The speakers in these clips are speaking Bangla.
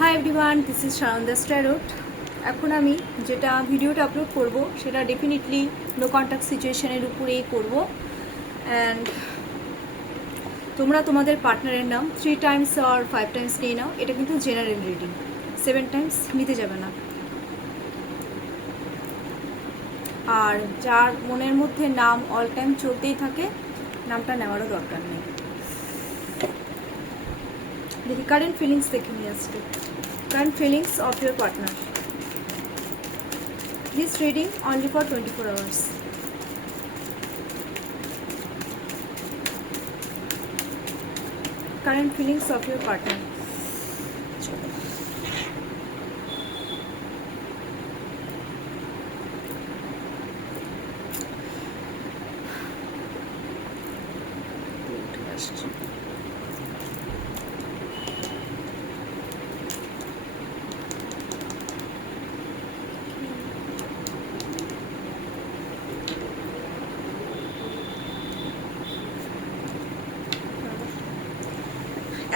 High everyone, this is Sananda's tarot. এখন আমি যেটা ভিডিওটা আপলোড করব সেটা ডেফিনেটলি নো কন্ট্যাক্ট সিচুয়েশনের উপরেই করব। অ্যান্ড তোমরা তোমাদের পার্টনারের নাম 3 টাইমস আর 5 টাইমস নিয়ে নাও। এটা কিন্তু জেনারেল রিডিং, 7 টাইমস নিতে যাবে না। আর যার মনের মধ্যে নাম অল টাইম চলতেই থাকে, নামটা নেওয়ারও দরকার নেই। দেখি কারেন্ট ফিলিংস দেখে নিয়ে আজকে। Current feelings of your partner. This reading only for 24 hours. Current feelings of your partner.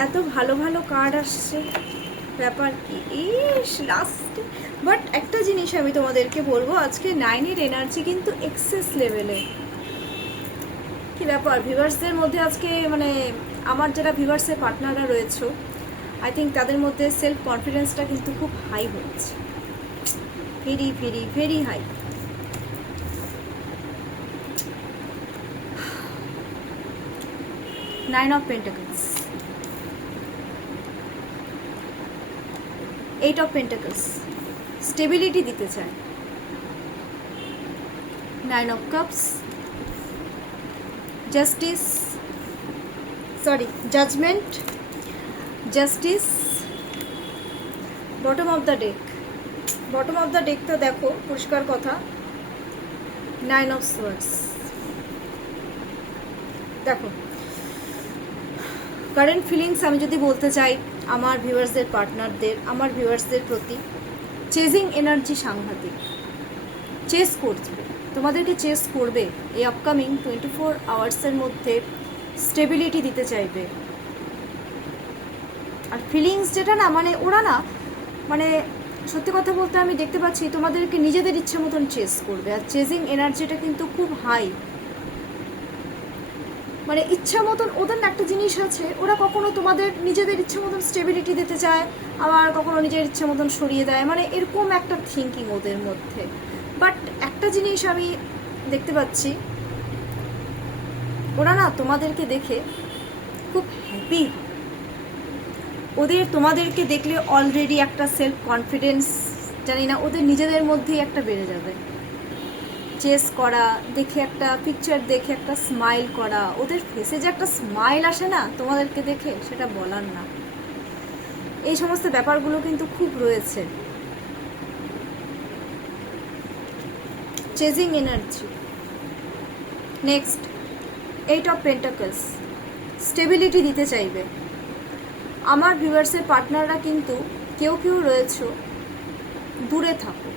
এত ভালো ভালো কার্ড আসছে, ব্যাপার কি ইস লাস্টে। বাট একটা জিনিস আমি তোমাদেরকে বলবো, আজকে 9-এর এনার্জি কিন্তু এক্সেস লেভেলে। কি ব্যাপার ভিউয়ার্সদের মধ্যে আজকে, মানে আমার যারা ভিউয়ার্সের পার্টনাররা রয়েছে, আই থিঙ্ক তাদের মধ্যে সেলফ কনফিডেন্সটা কিন্তু খুব হাই হচ্ছে, very very very high. Nine of pentacles, 8 of pentacles, stability দিতে চায়। 9 of cups, justice, sorry judgment, justice, bottom of the deck. Bottom of the deck তো দেখো পরিষ্কার কথা, 9 অফ সোয়ার্ডস। দেখো কারেন্ট ফিলিংস আমি যদি বলতে চাই আমার ভিউয়ার্সদের পার্টনারদের, আমার ভিউয়ার্সদের প্রতি, চেজিং এনার্জি সাংঘাতিক। চেস করবে, তোমাদেরকে চেস করবে এই আপকামিং 24 আওয়ার্সের মধ্যে, স্টেবিলিটি দিতে চাইবে। আর ফিলিংস যেটা না, মানে ওরা না, মানে সত্যি কথা বলতে আমি দেখতে পাচ্ছি তোমাদেরকে নিজেদের ইচ্ছে মতন চেস করবে। আর চেজিং এনার্জিটা কিন্তু খুব হাই, মানে ইচ্ছা মতন ওদের একটা জিনিস আছে, ওরা কখনো তোমাদের নিজেদের ইচ্ছে মতন স্টেবিলিটি দিতে চায়, আবার কখনো নিজের ইচ্ছে মতন সরিয়ে দেয়, মানে এরকম একটা থিঙ্কিং ওদের মধ্যে। বাট একটা জিনিস আমি দেখতে পাচ্ছি, ওরা না তোমাদেরকে দেখে খুব হ্যাপি। ওদের তোমাদেরকে দেখলে অলরেডি একটা সেলফ কনফিডেন্স, জানি না ওদের নিজেদের মধ্যেই একটা বেড়ে যাবে। চেস করা দেখে, একটা পিকচার দেখে একটা স্মাইল করা, ওদের ফেসে যে একটা স্মাইল আসে না তোমাদেরকে দেখে, সেটা বলার না। এই সমস্ত ব্যাপারগুলো কিন্তু খুব রয়েছে। Chasing energy. Next 8 of pentacles, stability দিতে চাইবে। আমার ভিউয়ার্সের পার্টনাররা কিন্তু কেউ কেউ রয়েছে দূরে থাকো,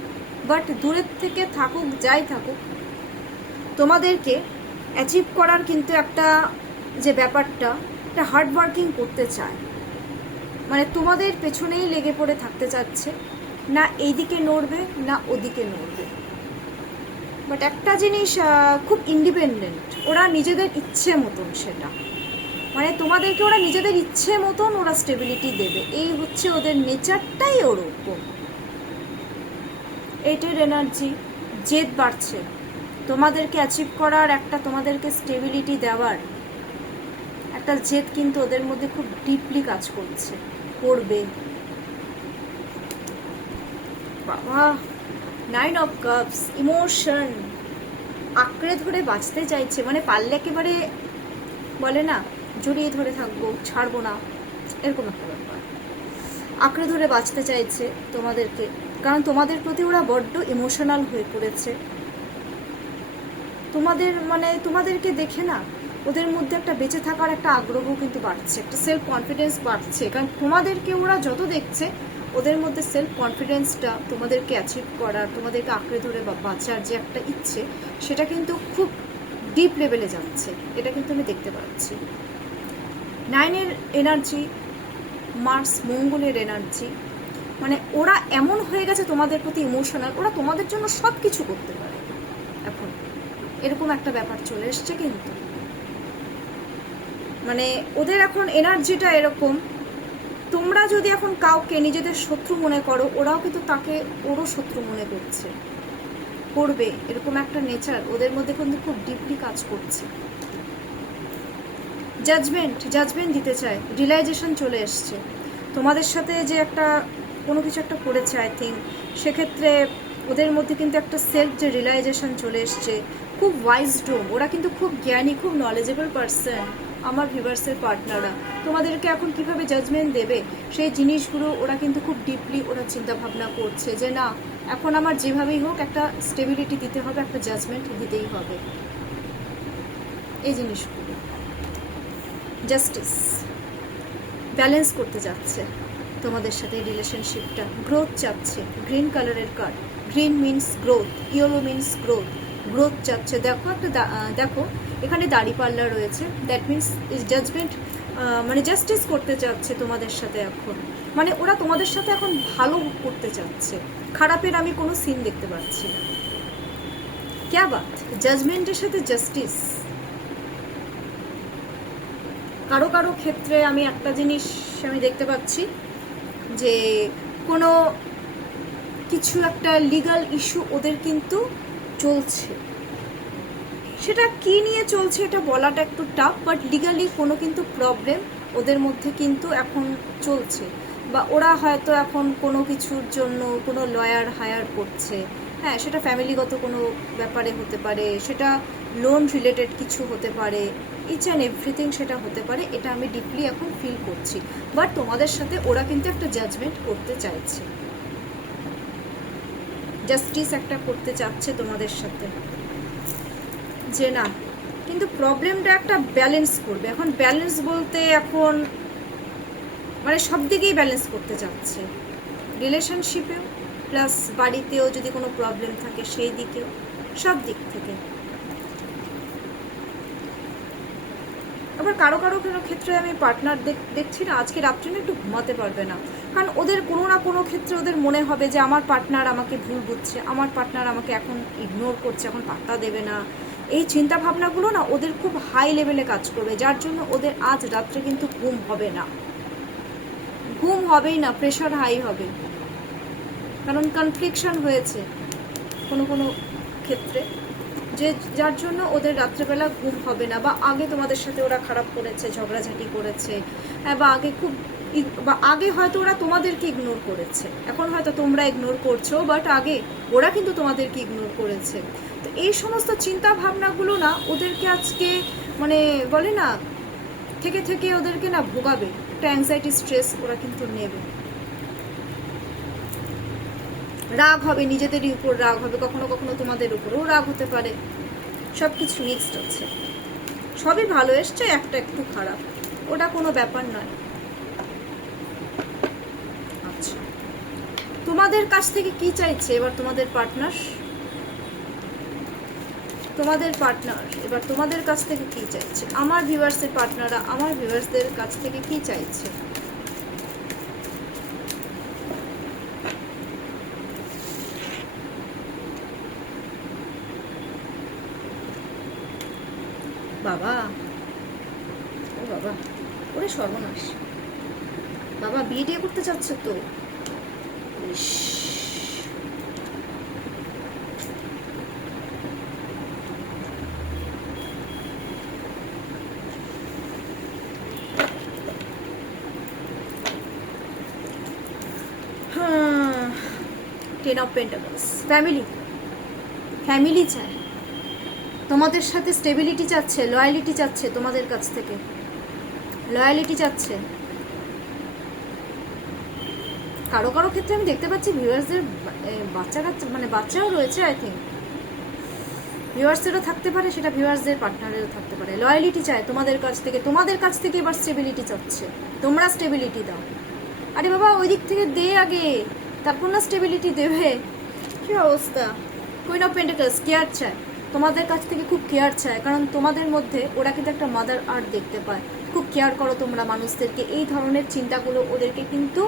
বাট দূরের থেকে থাকুক, যাই থাকুক, তোমাদেরকে অ্যাচিভ করার কিন্তু একটা যে ব্যাপারটা, একটা হার্ড ওয়ার্কিং করতে চায়। মানে তোমাদের পেছনেই লেগে পড়ে থাকতে চাচ্ছে না, এইদিকে নড়বে না ওদিকে নড়বে। বাট একটা জিনিস খুব ইন্ডিপেন্ডেন্ট, ওরা নিজেদের ইচ্ছে মতন, সেটা মানে তোমাদেরকে ওরা নিজেদের ইচ্ছে মতন ওরা স্টেবিলিটি দেবে। এই হচ্ছে ওদের নেচারটাই ওরকম। 8-এর এনার্জি, জেদ বাড়ছে তোমাদেরকে অ্যাচিভ করার, একটা তোমাদেরকে স্টেবিলিটি দেওয়ার একটা জেদ কিন্তু ওদের মধ্যে খুব ডিপলি কাজ করবে। বাবা 9 অফ কাপস, ইমোশন, আঁকড়ে ধরে বাঁচতে চাইছে, মানে পারলে একেবারে বলে না জড়িয়ে ধরে থাকবো, ছাড়বো না, এরকম একটা ব্যাপার। আঁকড়ে ধরে বাঁচতে চাইছে তোমাদেরকে, কারণ তোমাদের প্রতি ওরা বড্ড ইমোশনাল হয়ে পড়েছে। তোমাদের মানে তোমাদেরকে দেখে না ওদের মধ্যে একটা বেঁচে থাকার একটা আগ্রহ কিন্তু বাড়ছে, একটা সেলফ কনফিডেন্স বাড়ছে। কারণ তোমাদেরকে ওরা যত দেখছে, ওদের মধ্যে সেলফ কনফিডেন্সটা, তোমাদেরকে অ্যাচিভ করার, তোমাদেরকে আঁকড়ে ধরে বাঁচার যে একটা ইচ্ছে, সেটা কিন্তু খুব ডিপ লেভেলে যাচ্ছে। এটা কিন্তু আমি দেখতে পাচ্ছি। 9-এর এনার্জি, মার্স মঙ্গলের এনার্জি, মানে ওরা এমন হয়ে গেছে তোমাদের প্রতি ইমোশনাল, ওরা তোমাদের জন্য সব কিছু করতে পারে এখন, এরকম একটা ব্যাপার চলে এসছে। কিন্তু মানে ওদের এখন এনার্জিটা এরকম, তোমরা যদি এখন কাউকে নিজেদের শত্রু মনে করো, ওরাও কিন্তু তাকে ওরও শত্রু মনে করবে, এরকম একটা নেচার ওদের মধ্যে কিন্তু খুব ডিপলি কাজ করছে। জাজমেন্ট দিতে চায়, রিয়েলাইজেশন চলে এসছে তোমাদের সাথে যে একটা কোনো কিছু একটা করেছে। আই থিঙ্ক সেক্ষেত্রে ওদের মধ্যে কিন্তু একটা সেলফ যে রিয়েলাইজেশন চলে এসছে, খুব ওয়াইজডম, ওরা কিন্তু খুব জ্ঞানী, খুব নলেজেবল পারসন। আমার ভিউয়ার্সের পার্টনাররা তোমাদেরকে এখন কিভাবে জাজমেন্ট দেবে সেই জিনিসগুলো ওরা কিন্তু খুব ডিপলি ওরা চিন্তা ভাবনা করছে, যে না এখন আমার যেভাবেই হোক একটা স্টেবিলিটি দিতে হবে, একটা জাজমেন্ট দিতেই হবে। এই জিনিসগুলো জাস্টিস ব্যালেন্স করতে যাচ্ছে তোমাদের সাথে রিলেশনশিপটা, গ্রোথ চাচ্ছে। গ্রিন কালারের card, green means growth, yellow means growth চাচ্ছে। দেখো এখানে দাড়িপাল্লা রয়েছে, দ্যাট মিনস জাজমেন্ট, মানে জাস্টিস করতে চাচ্ছে তোমাদের সাথে এখন। মানে ওরা তোমাদের সাথে এখন ভালো করতে চাচ্ছে, খারাপের আমি কোনো সিন দেখতে পাচ্ছি না। ক্যা বাত, জাজমেন্টের সাথে জাস্টিস। কারো ক্ষেত্রে আমি একটা জিনিস আমি দেখতে পাচ্ছি যে কোনো কিছু একটা লিগ্যাল ইস্যু ওদের কিন্তু চলছে, সেটা কি নিয়ে চলছে এটা বলাটা একটু টাফ, বাট লিগালি কোনো কিন্তু প্রবলেম ওদের মধ্যে কিন্তু এখন চলছে, বা ওরা হয়তো এখন কোনো কিছুর জন্য কোনো লয়ার হায়ার করছে। হ্যাঁ, সেটা ফ্যামিলিগত কোনো ব্যাপারে হতে পারে, সেটা লোন রিলেটেড কিছু হতে পারে, ইচ অ্যান্ড এভরিথিং সেটা হতে পারে। এটা আমি ডিপলি এখন ফিল করছি, বাট তোমাদের সাথে ওরা কিন্তু একটা জাজমেন্ট করতে চাইছে, জাস্টিস একটা করতে চাচ্ছে তোমাদের সাথে, যে না কিন্তু প্রবলেমটা একটা ব্যালেন্স করবে। এখন ব্যালেন্স বলতে এখন মানে সব দিকেই ব্যালেন্স করতে চাচ্ছে, রিলেশনশিপেও প্লাস বাড়িতেও যদি কোনো প্রবলেম থাকে সেই দিকেও, সব দিক থেকে। আবার কারো ক্ষেত্রে আমি পার্টনার দেখছি না আজকে রাত্রে না একটু ঘুমাতে পারবে না, কারণ ওদের কোনো না কোনো ক্ষেত্রে ওদের মনে হবে যে আমার পার্টনার আমাকে ভুল বুঝছে, আমার পার্টনার আমাকে এখন ইগনোর করছে, এখন পাত্তা দেবে না। এই চিন্তা ভাবনাগুলো না ওদের খুব হাই লেভেলে কাজ করবে, যার জন্য ওদের আজ রাত্রে কিন্তু ঘুম হবেই না, প্রেশার হাই হবে, কারণ কনফ্লিকশন হয়েছে কোনো ক্ষেত্রে, যে যার জন্য ওদের রাত্রেবেলা ঘুম হবে না। বা আগে তোমাদের সাথে ওরা খারাপ করেছে, ঝগড়াঝাটি করেছে, হ্যাঁ, বা আগে হয়তো ওরা তোমাদেরকে ইগনোর করেছে, এখন হয়তো তোমরা ইগনোর করছো, বাট আগে ওরা কিন্তু তোমাদেরকে ইগনোর করেছে। তো এই সমস্ত চিন্তা ভাবনাগুলো না ওদেরকে আজকে মানে বলে না থেকে ওদেরকে না ভোগাবে, একটা অ্যাংজাইটি স্ট্রেস ওরা কিন্তু নেবে। রাগ হবে, নিজেদেরই উপর রাগ হবে, কখনো তোমাদের উপরেও রাগ হতে পারে, সব কিছু মিক্সড আছে। সবই ভালো এসছে, একটা একটু খারাপ, ওটা কোনো ব্যাপার নয়। আচ্ছা, তোমাদের কাছ থেকে কি চাইছে এবার তোমাদের পার্টনার এবার তোমাদের কাছ থেকে কি চাইছে? আমার ভিউয়ার্সের পার্টনাররা আমার ভিউয়ার্সদের কাছ থেকে কি চাইছে? বাবা, ও বাবা, ওরে সর্বনাশ, বাবা বিয়ে করতে চাচ্ছে তো। টেন অফ পেন্টাকলস, ফ্যামিলি চায় তোমাদের সাথে, স্টেবিলিটি চাচ্ছে, লয়ালিটি চাচ্ছে তোমাদের কাছ থেকে, লয়ালিটি চাচ্ছে। কারো ক্ষেত্রে আমি দেখতে পাচ্ছি ভিউয়ার্সদের বাচ্চাও রয়েছে। আই থিঙ্ক ভিউয়ার্সদেরও থাকতে পারে, সেটা ভিউয়ার্সদের পার্টনারেরও থাকতে পারে। লয়ালিটি চায় তোমাদের কাছ থেকে এবার স্টেবিলিটি চাচ্ছে, তোমরা স্টেবিলিটি দাও। আরে বাবা, ওই দিক থেকে দে আগে, তারপর না স্টেবিলিটি দেবে। কি অবস্থা? কুইন অফ পেন্টাকলস, কেয়ার চায় তোমাদের কাছ থেকে, খুব কেয়ার চায়, কারণ তোমাদের মধ্যে ওরা কিন্তু একটা মাদার আর্থ দেখতে পায়, খুব কেয়ার করো তোমরা মানুষদেরকে। এই ধরনের চিন্তাগুলো ওদেরকে কিন্তু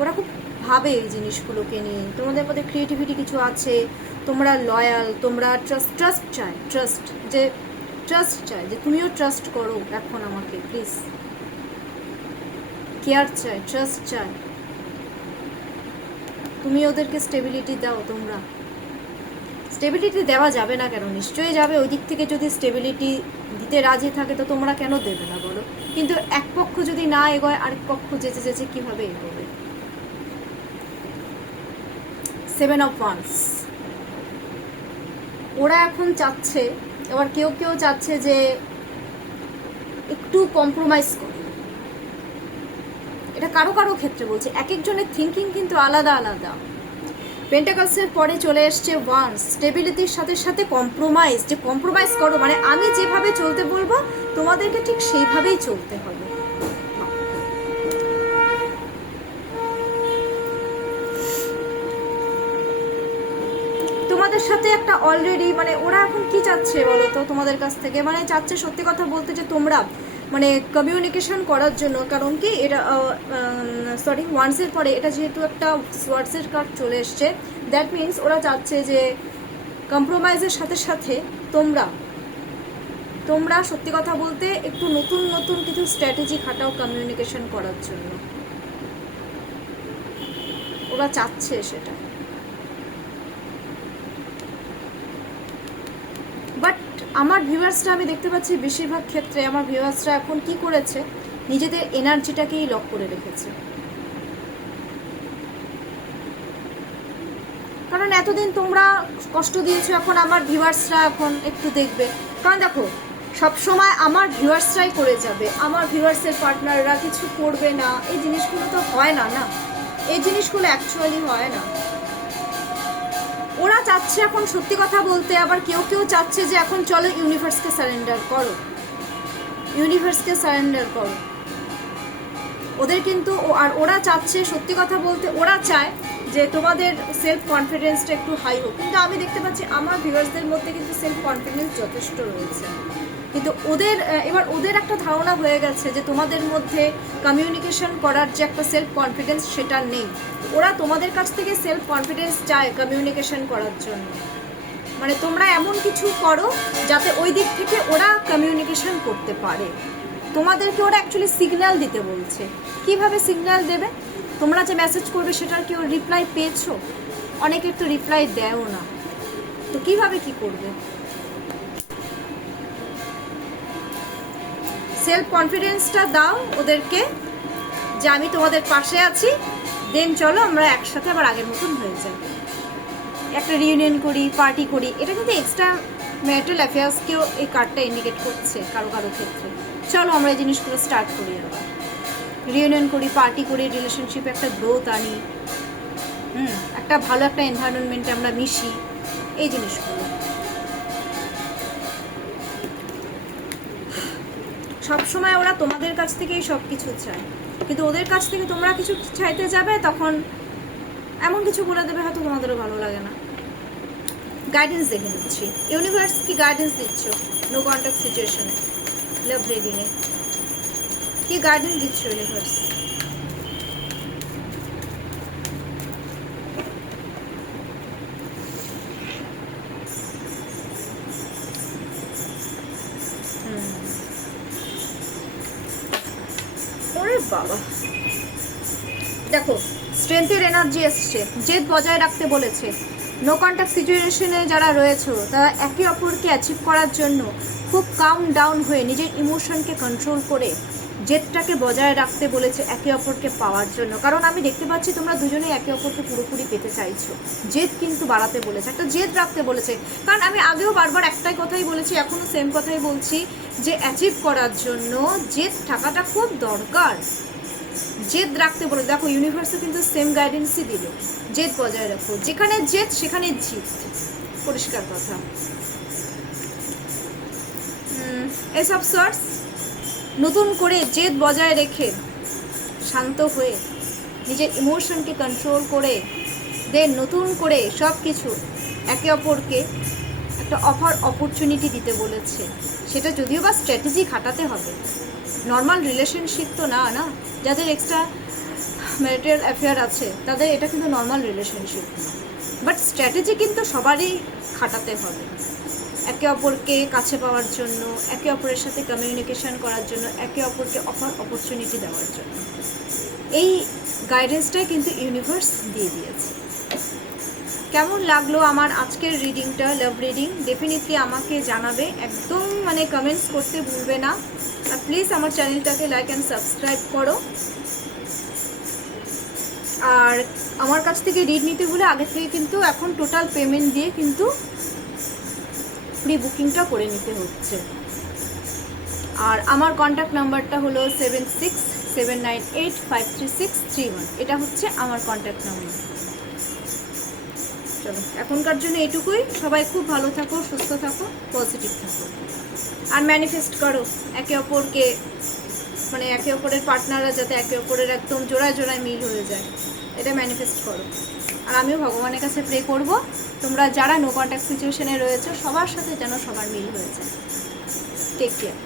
ওরা খুব ভাবে এই জিনিসগুলোকে নিয়ে, তোমাদের মধ্যে ক্রিয়েটিভিটি কিছু আছে, তোমরা লয়াল, তোমরা ট্রাস্ট চায়, ট্রাস্ট চায় যে তুমিও ট্রাস্ট করো এখন আমাকে, প্লিজ কেয়ার চায়, ট্রাস্ট চায়, তুমি ওদেরকে স্টেবিলিটি দাও। তোমরা স্টেবিলিটি দেওয়া যাবে না কেন? নিশ্চয়ই যাবে। ওই দিক থেকে যদি স্টেবিলিটি দিতে রাজি থাকে তো তোমরা কেন দেবে না বলো? কিন্তু এক পক্ষ যদি না এগোয় আরেক পক্ষ যেচে যেচে কিভাবে এগোবে? 7 of Wands, ওরা এখন চাচ্ছে, এবার কেউ কেউ চাচ্ছে যে একটু কম্প্রোমাইজ করে। এটা কারো কারো ক্ষেত্রে বলছে, এক একজনের থিঙ্কিং কিন্তু আলাদা আলাদা। পেন্টাকলসের পরে চলে এসছে ওয়ান্স, স্টেবিলিটির সাথে সাথে কম্প্রোমাইজ, যে কম্প্রোমাইজ করো মানে আমি যেভাবে চলতে বলবো তোমাদেরকে ঠিক সেইভাবেই চলতে হবে। তোমাদের সাথে একটা অলরেডি মানে ওরা এখন কি চাচ্ছে বলো তো তোমাদের কাছ থেকে? মানে চাচ্ছে সত্যি কথা বলতে যে তোমরা মানে কমিউনিকেশন করার জন্য, কারণ কি এটা সরি ওয়ান্সের পরে এটা যেহেতু একটা সোয়ার্ডসের কার্ড চলে এসছে, দ্যাট মিনস ওরা চাচ্ছে যে কম্প্রোমাইজের সাথে সাথে তোমরা সত্যি কথা বলতে একটু নতুন নতুন কিছু স্ট্র্যাটেজি খাটাও কমিউনিকেশন করার জন্য, ওরা চাচ্ছে সেটা। বাট আমার ভিউয়ার্সরা আমি দেখতে পাচ্ছি বেশিরভাগ ক্ষেত্রে আমার ভিউয়ার্সরা এখন কি করেছে, নিজেদের এনার্জিটাকেই লক করে রেখেছে। কারণ এতদিন তোমরা কষ্ট দিয়েছো, এখন আমার ভিউয়ার্সরা এখন একটু দেখবে। কারণ দেখো সবসময় আমার ভিউয়ার্সরাই করে যাবে, আমার ভিউয়ার্সের পার্টনাররা কিছু করবে না, এই জিনিসগুলো তো হয় না, না এই জিনিসগুলো অ্যাকচুয়ালি হয় না। ওরা চাচ্ছে এখন সত্যি কথা বলতে, আবার কেউ কেউ চাচ্ছে যে এখন চলো ইউনিভার্সকে সারেন্ডার করো, ইউনিভার্সকে সারেন্ডার করো। ওদের কিন্তু আর ওরা চাচ্ছে সত্যি কথা বলতে, ওরা চায় যে তোমাদের সেলফ কনফিডেন্সটা একটু হাই হোক। কিন্তু আমি দেখতে পাচ্ছি আমার ভিউয়ার্সদের মধ্যে কিন্তু সেলফ কনফিডেন্স যথেষ্ট রয়েছে, কিন্তু ওদের একটা ধারণা হয়ে গেছে যে তোমাদের মধ্যে কমিউনিকেশন করার যে একটা সেলফ কনফিডেন্স সেটা নেই। ওরা তোমাদের কাছ থেকে সেলফ কনফিডেন্স চায় কমিউনিকেশন করার জন্য, মানে তোমরা এমন কিছু করো যাতে ওই দিক থেকে ওরা কমিউনিকেশন করতে পারে। তোমাদেরকে ওরা অ্যাকচুয়ালি সিগন্যাল দিতে বলছে। কিভাবে সিগন্যাল দেবে? তোমরা যে মেসেজ করবে সেটার কেউ রিপ্লাই পেয়েছো? অনেকের তো রিপ্লাই দেয়ও না, তো কিভাবে কি করবে? সেলফ কনফিডেন্সটা দাও ওদেরকে যে আমি তোমাদের পাশে আছি, দেন চলো আমরা একসাথে আবার আগের মতন হয়ে যাই, একটা রিউনিয়ন করি, পার্টি করি। এটা কিন্তু এক্সট্রা ম্যারিটাল অ্যাফেয়ার্সকেও এই কার্ডটা ইন্ডিকেট করছে কারো কারো ক্ষেত্রে। চলো আমরা এই জিনিসগুলো স্টার্ট করি, আবার রিউনিয়ন করি, পার্টি করি, রিলেশনশিপে একটা গ্রোথ আনি, একটা ভালো একটা এনভায়রনমেন্টে আমরা মিশি, এই জিনিসগুলো। সবসময় ওরা তোমাদের কাছ থেকেই সব কিছু চায়, কিন্তু ওদের কাছ থেকে তোমরা কিছু চাইতে যাবে তখন এমন কিছু বলে দেবে হয়তো তোমাদেরও ভালো লাগে না। গাইডেন্স দেখে নিচ্ছি, ইউনিভার্স কি গাইডেন্স দিচ্ছ নো কন্ট্যাক্ট সিচুয়েশনে, লাভ রিডিংয়ে কি গাইডেন্স দিচ্ছ ইউনিভার্স? ওরে বাবা, দেখো স্ট্রেংথের এনার্জি এসছে, জেদ বজায় রাখতে বলেছে। নো কন্ট্যাক্ট সিচুয়েশনে যারা রয়েছে তারা একে অপরকে অ্যাচিভ করার জন্য খুব কাম ডাউন হয়ে নিজের ইমোশনকে কন্ট্রোল করে জেদটাকে বজায় রাখতে বলেছে একে অপরকে পাওয়ার জন্য। কারণ আমি দেখতে পাচ্ছি তোমরা দুজনেই একে অপরকে পুরোপুরি পেতে চাইছো। জেদ কিন্তু বাড়াতে বলেছে, একটা জেদ রাখতে বলেছে। কারণ আমি আগেও বারবার একটাই কথাই বলেছি, এখনও সেম কথাই বলছি, যে অ্যাচিভ করার জন্য জেদ থাকাটা খুব দরকার। জেদ রাখতে বলে, দেখো ইউনিভার্সে কিন্তু সেম গাইডেন্সই দিল, জেদ বজায় রাখো। যেখানে জেদ সেখানে জিত, পরিষ্কার কথা। এসব সোর্স নতুন করে জেদ বজায় রেখে শান্ত হয়ে নিজের ইমোশনকে কন্ট্রোল করে দেন নতুন করে সব কিছু একে অপরকে একটা অপরচুনিটি দিতে বলেছে। সেটা যদিও বা স্ট্র্যাটেজি খাটাতে হবে, নর্মাল রিলেশনশিপ তো না, যাদের এক্সট্রা ম্যারিটাল অ্যাফেয়ার আছে তাদের এটা কিন্তু নর্মাল রিলেশনশিপ, বাট স্ট্র্যাটেজি কিন্তু সবারই খাটাতে হবে একে অপরকে কাছে পাওয়ার জন্য, একে অপরের সাথে কমিউনিকেশন করার জন্য, একে অপরকে অপরচুনিটি দেওয়ার জন্য। এই গাইডেন্সটাই কিন্তু ইউনিভার্স দিয়ে দিয়েছে। কেমন লাগলো আমার আজকের রিডিংটা, লাভ রিডিং, ডেফিনেটলি আমাকে জানাবে, একদম মানে কমেন্টস করতে ভুলবে না। আর প্লিজ আমার চ্যানেলটাকে লাইক অ্যান্ড সাবস্ক্রাইব করো। আর আমার কাছ থেকে রিড নিতে হলে আগে থেকে কিন্তু এখন টোটাল পেমেন্ট দিয়ে কিন্তু প্রি বুকিংটা করে নিতে হচ্ছে। আর আমার কন্ট্যাক্ট নাম্বারটা হলো 7679853631, এটা হচ্ছে আমার কন্ট্যাক্ট নাম্বার। চলো এখনকার জন্য এটুকুই। সবাই খুব ভালো থাকো, সুস্থ থাকো, পজিটিভ থাকো, আর ম্যানিফেস্ট করো একে অপরকে, মানে একে অপরের পার্টনাররা যাতে একে অপরের একদম জোড়ায় জোড়ায় মিল হয়ে যায়, এটা ম্যানিফেস্ট করো। আর আমিও ভগবানের কাছে প্রে করব তোমরা যারা নো কন্ট্যাক্ট সিচুয়েশনে রয়েছে সবার সাথে যেন সবার মিল হয়ে যায়। Take care.